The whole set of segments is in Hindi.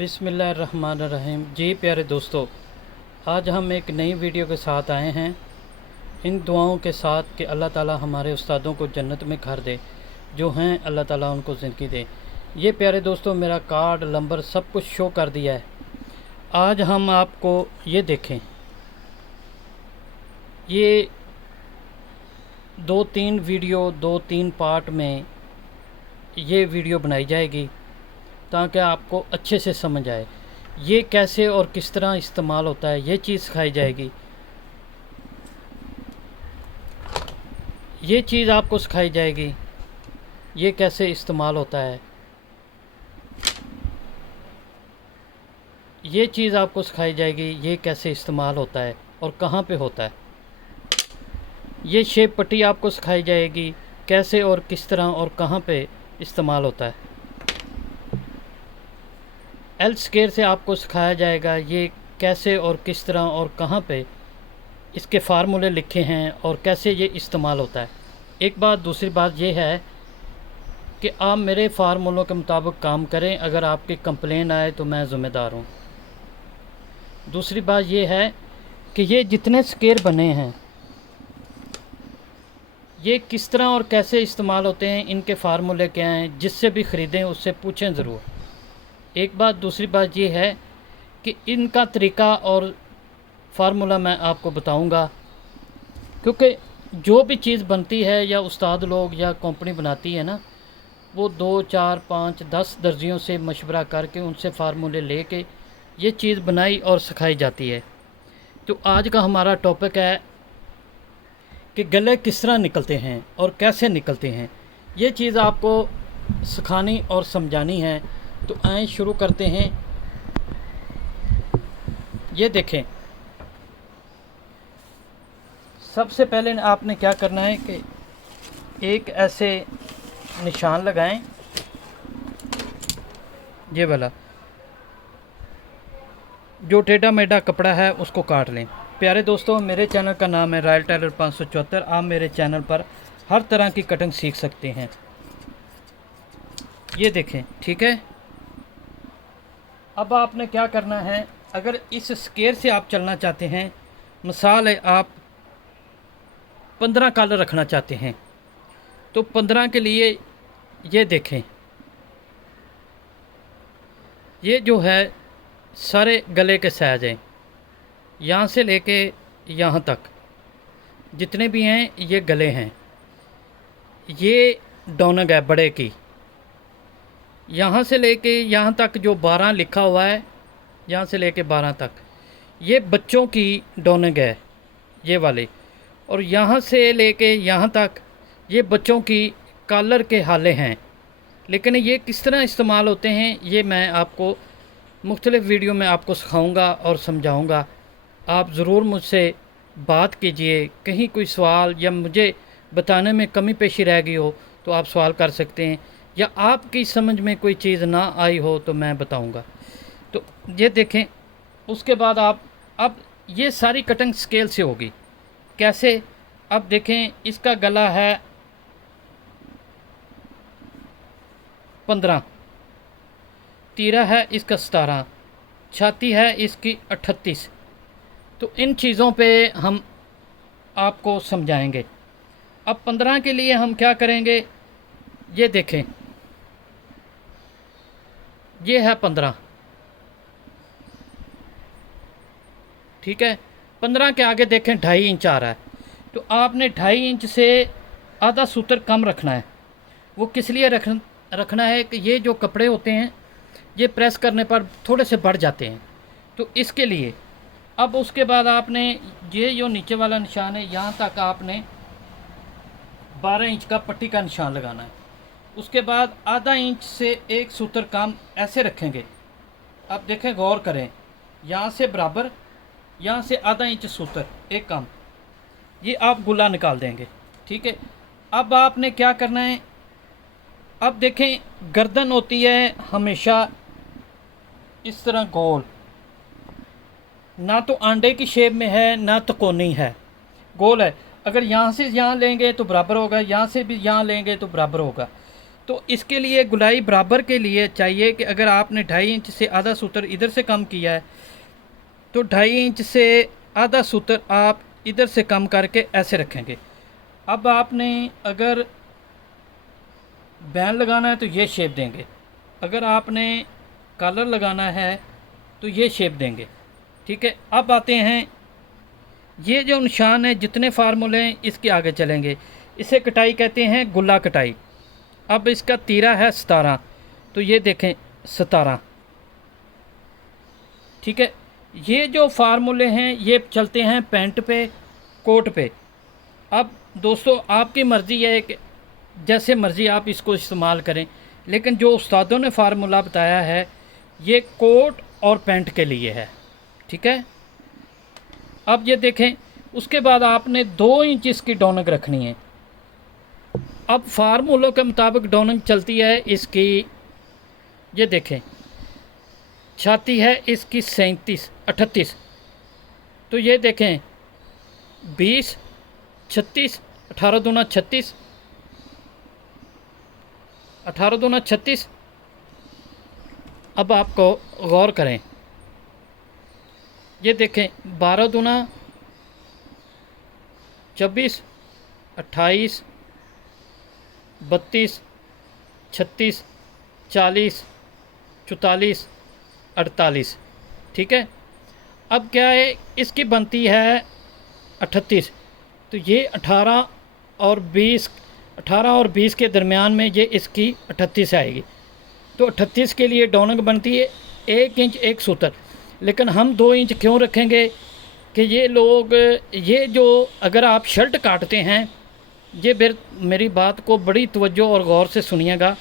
बिस्मिल्लाहिर्रहमानिर्रहीम। जी प्यारे दोस्तों, आज हम एक नई वीडियो के साथ आए हैं, इन दुआओं के साथ कि अल्लाह ताला हमारे उस्तादों को जन्नत में घर दे, जो हैं अल्लाह ताला उनको ज़िंदगी दे। ये प्यारे दोस्तों, मेरा कार्ड नंबर सब कुछ शो कर दिया है। आज हम आपको ये देखें, ये दो तीन पार्ट में ये वीडियो बनाई जाएगी ताकि आपको अच्छे से समझ आए ये कैसे और किस तरह इस्तेमाल होता है। ये चीज़ सिखाई जाएगी, ये चीज़ आपको सिखाई जाएगी, ये कैसे इस्तेमाल होता है, ये चीज़ आपको सिखाई जाएगी, ये कैसे इस्तेमाल होता है और कहाँ पे होता है। ये शेप पट्टी आपको सिखाई जाएगी, कैसे और किस तरह और कहाँ पे इस्तेमाल होता है। एल स्केयर से आपको सिखाया जाएगा ये कैसे और किस तरह और कहाँ पे इसके फार्मूले लिखे हैं और कैसे ये इस्तेमाल होता है। एक बात, दूसरी बात ये है कि आप मेरे फार्मूलों के मुताबिक काम करें। अगर आपकी कंप्लेन आए तो मैं ज़िम्मेदार हूँ। दूसरी बात ये है कि ये जितने स्केयर बने हैं ये किस तरह और कैसे इस्तेमाल होते हैं, इनके फार्मूले क्या हैं, जिससे भी ख़रीदें उससे पूछें ज़रूर। एक बात, दूसरी बात ये है कि इनका तरीका और फार्मूला मैं आपको बताऊंगा, क्योंकि जो भी चीज़ बनती है या उस्ताद लोग या कंपनी बनाती है ना, वो 2, 4, 5, 10 दर्जियों से मशवरा करके उनसे फार्मूले लेके ये चीज़ बनाई और सिखाई जाती है। तो आज का हमारा टॉपिक है कि गले किस तरह निकलते हैं और कैसे निकलते हैं। ये चीज़ आपको सिखानी और समझानी है। तो आए शुरू करते हैं। ये देखें, सबसे पहले आपने क्या करना है कि एक ऐसे निशान लगाएं, ये वाला जो टेढ़ा मेढ़ा कपड़ा है उसको काट लें। प्यारे दोस्तों, मेरे चैनल का नाम है रॉयल टेलर 574। आप मेरे चैनल पर हर तरह की कटिंग सीख सकते हैं। ये देखें, ठीक है। अब आपने क्या करना है, अगर इस स्केयर से आप चलना चाहते हैं, मिसाल है आप 15 कलर रखना चाहते हैं, तो 15 के लिए ये देखें, ये जो है सारे गले के साइज हैं, यहाँ से लेके यहाँ तक जितने भी हैं ये गले हैं। ये डोनग है बड़े की, यहाँ से लेके यहाँ तक जो 12 लिखा हुआ है, यहाँ से लेके 12 तक ये बच्चों की डोनग है, ये वाले। और यहाँ से लेके यहाँ तक ये बच्चों की कॉलर के हाले हैं। लेकिन ये किस तरह इस्तेमाल होते हैं ये मैं आपको मुख्तलिफ़ वीडियो में आपको सिखाऊंगा और समझाऊंगा। आप ज़रूर मुझसे बात कीजिए। कहीं कोई सवाल या मुझे बताने में कमी पेशी रह गई हो तो आप सवाल कर सकते हैं, या आपकी समझ में कोई चीज़ ना आई हो तो मैं बताऊंगा। तो ये देखें, उसके बाद आप अब ये सारी कटिंग स्केल से होगी। कैसे? अब देखें, इसका गला है 15, तीरा है इसका 17, छाती है इसकी 38। तो इन चीज़ों पे हम आपको समझाएंगे। अब 15 के लिए हम क्या करेंगे, ये देखें, ये है 15, ठीक है। 15 के आगे देखें 2.5 इंच आ रहा है, तो आपने 2.5 इंच से आधा सूत्र कम रखना है। वो किस लिए रखना है कि ये जो कपड़े होते हैं ये प्रेस करने पर थोड़े से बढ़ जाते हैं, तो इसके लिए। अब उसके बाद आपने ये जो नीचे वाला निशान है यहाँ तक आपने 12 इंच का पट्टी का निशान लगाना है। उसके बाद आधा इंच से एक सूत्र कम ऐसे रखेंगे। अब देखें, गौर करें, यहाँ से बराबर, यहाँ से आधा इंच सूत्र एक कम, ये आप गुला निकाल देंगे, ठीक है। अब आपने क्या करना है, अब देखें, गर्दन होती है हमेशा इस तरह गोल, ना तो अंडे की शेप में है ना तो कोनी है, गोल है। अगर यहाँ से यहाँ लेंगे तो बराबर होगा, यहाँ से भी यहाँ लेंगे तो बराबर होगा। तो इसके लिए गुलाई बराबर के लिए चाहिए कि अगर आपने 2.5 इंच से आधा सूत्र इधर से कम किया है तो 2.5 इंच से आधा सूत्र आप इधर से कम करके ऐसे रखेंगे। अब आपने अगर बैन लगाना है तो ये शेप देंगे, अगर आपने कॉलर लगाना है तो ये शेप देंगे। ठीक है, अब आते हैं ये जो निशान है, जितने फार्मूले हैं इसके आगे चलेंगे। इसे कटाई कहते हैं गुल्ला कटाई। अब इसका तीरा है 17, तो ये देखें 17। ठीक है, ये जो फार्मूले हैं ये चलते हैं पैंट पे, कोट पे। अब दोस्तों आपकी मर्ज़ी है कि जैसे मर्ज़ी आप इसको इस्तेमाल करें, लेकिन जो उस्तादों ने फार्मूला बताया है ये कोट और पैंट के लिए है। ठीक है, अब ये देखें, उसके बाद आपने 2 इंच इसकी डोनक रखनी है। अब फार्मूलों के मुताबिक डोनक चलती है इसकी, ये देखें छाती है इसकी 38, तो ये देखें 20, 36, 18 दूना 36, 18 दूना 36। अब आपको गौर करें, ये देखें 12 दूना 24, 28, 32, 36, 40, 44, 48। ठीक है, अब क्या है, इसकी बनती है 38, तो ये 18 और 20 के दरमियान में ये इसकी 38 आएगी। तो 38 के लिए डोनक बनती है 1 इंच 1 सूत्र। लेकिन हम 2 इंच क्यों रखेंगे कि ये लोग, ये जो अगर आप शर्ट काटते हैं, ये मेरी बात को बड़ी तवज्जो और गौर से सुनिएगा।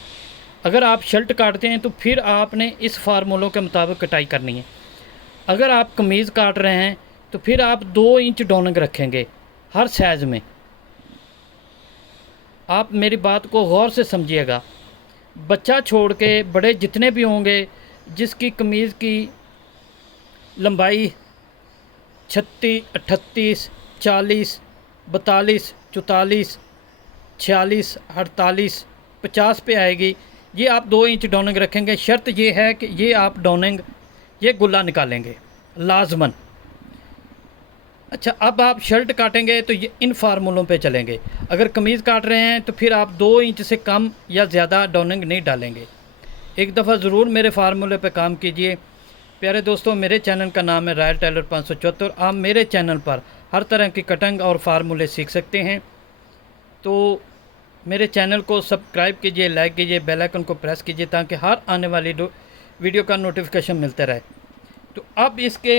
अगर आप शर्ट काटते हैं तो फिर आपने इस फार्मूलों के मुताबिक कटाई करनी है। अगर आप कमीज़ काट रहे हैं तो फिर आप 2 इंच डोनक रखेंगे हर साइज़ में। आप मेरी बात को गौर से समझिएगा। बच्चा छोड़ के बड़े जितने भी होंगे, जिसकी कमीज़ की लंबाई 36, 38, 40, 42, 44, 46, 48, 50 पे आएगी, ये आप 2 इंच डोनक रखेंगे। शर्त ये है कि ये आप डोनक, ये गुल्ला निकालेंगे लाजमन। अच्छा, अब आप शर्ट काटेंगे तो ये इन फार्मूलों पे चलेंगे। अगर कमीज़ काट रहे हैं तो फिर आप 2 इंच से कम या ज़्यादा डोनक नहीं डालेंगे। एक दफ़ा ज़रूर मेरे फार्मूले पे काम कीजिए। प्यारे दोस्तों, मेरे चैनल का नाम है रॉयल टेलर 574। आप मेरे चैनल पर हर तरह की कटिंग और फार्मूले सीख सकते हैं। तो मेरे चैनल को सब्सक्राइब कीजिए, लाइक कीजिए, बेल आइकन को प्रेस कीजिए ताकि हर आने वाली वीडियो का नोटिफिकेशन मिलता रहे। तो अब इसके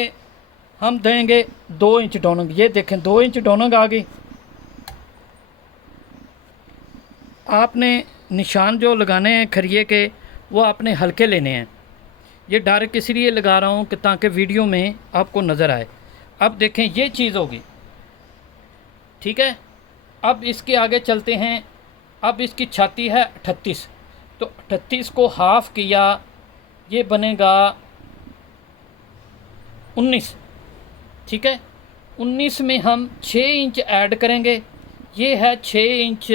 हम देंगे 2 इंच डोनक। ये देखें 2 इंच डोनक आ गई। आपने निशान जो लगाने हैं खरिये के, वो आपने हल्के लेने हैं। ये डायरेक्ट इसलिए लगा रहा हूँ कि ताकि वीडियो में आपको नज़र आए। अब देखें ये चीज़ होगी। ठीक है, अब इसके आगे चलते हैं। अब इसकी छाती है 38, तो 38 को हाफ़ किया, ये बनेगा 19। ठीक है, 19 में हम 6 इंच ऐड करेंगे। ये है 6 इंच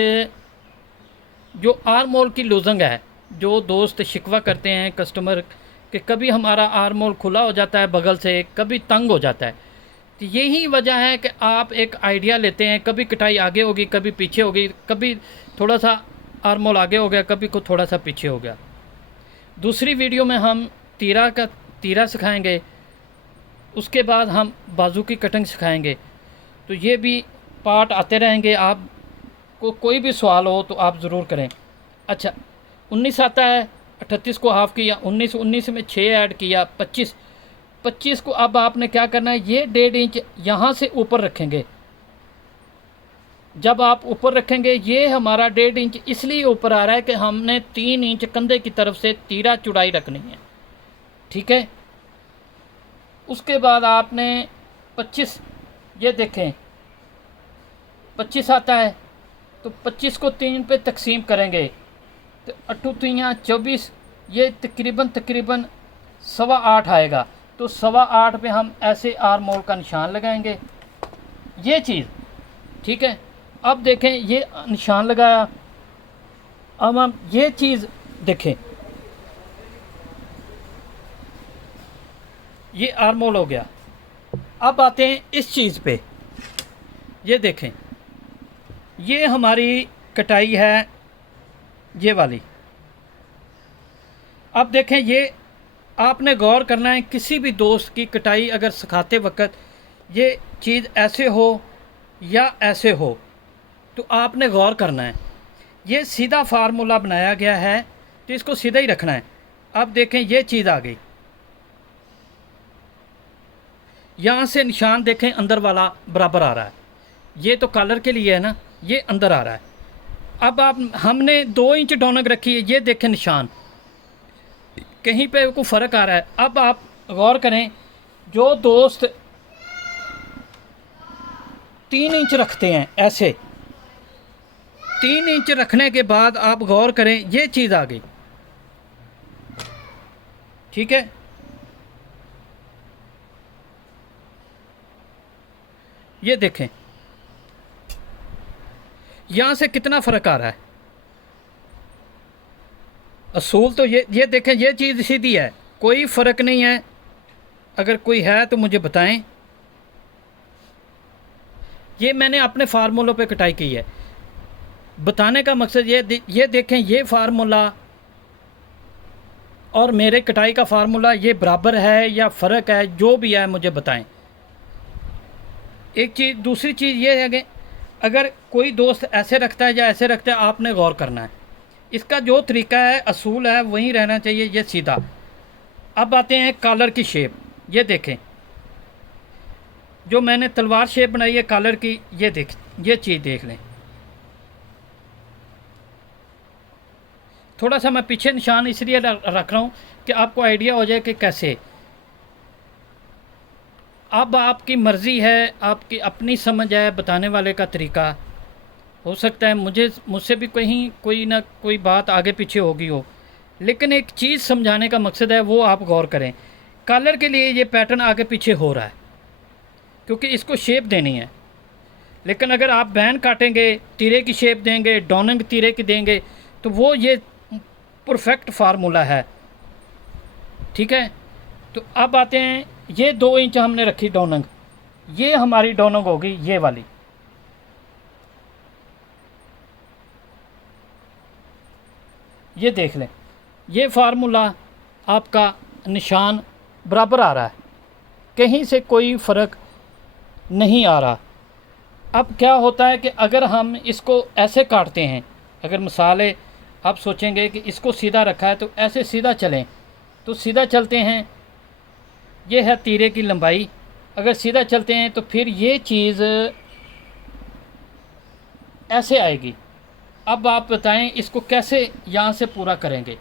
जो आर्म होल की लूज़िंग है। जो दोस्त शिकवा करते हैं कस्टमर कि कभी हमारा आर्म होल खुला हो जाता है बगल से, कभी तंग हो जाता है, तो यही वजह है कि आप एक आइडिया लेते हैं, कभी कटाई आगे होगी, कभी पीछे होगी, कभी थोड़ा सा आर्म होल आगे हो गया, कभी को थोड़ा सा पीछे हो गया। दूसरी वीडियो में हम तीरा सिखाएंगे, उसके बाद हम बाजू की कटिंग सिखाएंगे। तो ये भी पार्ट आते रहेंगे। आपको कोई भी सवाल हो तो आप ज़रूर करें। अच्छा, 19 आता है, 38 को हाफ़ किया, 19 में 6 ऐड किया, 25 को अब आपने क्या करना है, ये 1.5 इंच यहाँ से ऊपर रखेंगे। जब आप ऊपर रखेंगे, ये हमारा 1.5 इंच इसलिए ऊपर आ रहा है कि हमने 3 इंच कंधे की तरफ से तीरा चौड़ाई रखनी है। ठीक है, उसके बाद आपने 25, ये देखें 25 आता है, तो 25 को 3 पे तकसीम करेंगे तो 8 24, ये तकरीबन 8.25 आएगा। तो 8.25 पे हम ऐसे आर्म होल का निशान लगाएंगे, ये चीज़। ठीक है, अब देखें ये निशान लगाया, अब हम ये चीज़ देखें, ये आर्मोल हो गया। अब आते हैं इस चीज़ पे, ये देखें, ये हमारी कटाई है ये वाली। अब देखें, ये आपने गौर करना है, किसी भी दोस्त की कटाई अगर सिखाते वक्त ये चीज़ ऐसे हो या ऐसे हो तो आपने गौर करना है। ये सीधा फार्मूला बनाया गया है तो इसको सीधा ही रखना है। अब देखें, ये चीज़ आ गई, यहाँ से निशान देखें अंदर वाला बराबर आ रहा है, ये तो कॉलर के लिए है ना, ये अंदर आ रहा है। अब आप हमने 2 इंच डोनक रखी है, ये देखें निशान कहीं पे कोई फ़र्क आ रहा है। अब आप गौर करें, जो दोस्त 3 इंच रखते हैं, ऐसे 3 इंच रखने के बाद आप गौर करें, ये चीज़ आ गई, ठीक है। ये देखें यहाँ से कितना फ़र्क आ रहा है। असूल तो ये देखें, ये चीज़ सीधी है, कोई फ़र्क नहीं है। अगर कोई है तो मुझे बताएं। ये मैंने अपने फार्मूलों पे कटाई की है। बताने का मकसद ये देखें, ये फार्मूला और मेरे कटाई का फार्मूला ये बराबर है या फ़र्क है, जो भी है मुझे बताएं। एक चीज़, दूसरी चीज़ ये है कि अगर कोई दोस्त ऐसे रखता है या ऐसे रखता है, आपने गौर करना है। इसका जो तरीका है, असूल है, वहीं रहना चाहिए, ये सीधा। अब आते हैं कॉलर की शेप। ये देखें, जो मैंने तलवार शेप बनाई है कॉलर की, ये चीज़ देख लें। थोड़ा सा मैं पीछे निशान इसलिए रख रहा हूँ कि आपको आइडिया हो जाए कि कैसे। अब आपकी मर्ज़ी है, आपकी अपनी समझ है, बताने वाले का तरीका। हो सकता है मुझसे भी कहीं कोई ना कोई बात आगे पीछे होगी हो, लेकिन एक चीज़ समझाने का मकसद है, वो आप गौर करें। कॉलर के लिए ये पैटर्न आगे पीछे हो रहा है क्योंकि इसको शेप देनी है। लेकिन अगर आप बैन काटेंगे, तीरे की शेप देंगे, डोनंग तीरे की देंगे, तो वो ये परफेक्ट फार्मूला है, ठीक है। तो अब आते हैं, ये 2 इंच हमने रखी डोनंग, ये हमारी डोनंग होगी ये वाली। ये देख लें, ये फार्मूला आपका निशान बराबर आ रहा है, कहीं से कोई फ़र्क नहीं आ रहा। अब क्या होता है कि अगर हम इसको ऐसे काटते हैं, अगर मिसाल आप सोचेंगे कि इसको सीधा रखा है तो ऐसे सीधा चलें, तो सीधा चलते हैं, ये है तीरे की लंबाई। अगर सीधा चलते हैं तो फिर ये चीज़ ऐसे आएगी। अब आप बताएं इसको कैसे यहाँ से पूरा करेंगे।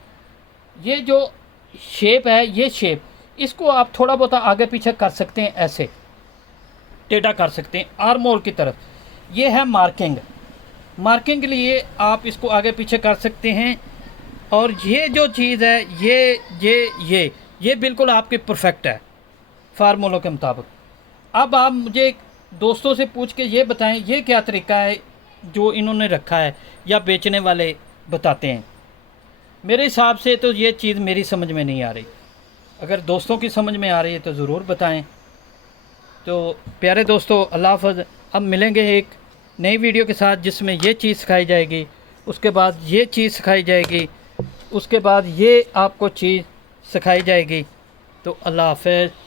ये जो शेप है, ये शेप, इसको आप थोड़ा बहुत आगे पीछे कर सकते हैं, ऐसे टेढ़ा कर सकते हैं आर्मोल की तरफ। ये है मार्किंग, मार्किंग के लिए आप इसको आगे पीछे कर सकते हैं। और ये जो चीज़ है, ये बिल्कुल आपकी परफेक्ट है फार्मूलों के मुताबिक। अब आप मुझे दोस्तों से पूछ के ये बताएं, ये क्या तरीका है जो इन्होंने रखा है या बेचने वाले बताते हैं। मेरे हिसाब से तो ये चीज़ मेरी समझ में नहीं आ रही। अगर दोस्तों की समझ में आ रही है तो ज़रूर बताएं। तो प्यारे दोस्तों, अल्लाह हाफ़िज़। अब मिलेंगे एक नई वीडियो के साथ जिसमें ये चीज़ सिखाई जाएगी, उसके बाद ये चीज़ सिखाई जाएगी, उसके बाद ये आपको चीज़ सिखाई जाएगी। तो अल्लाह हाफ़िज़।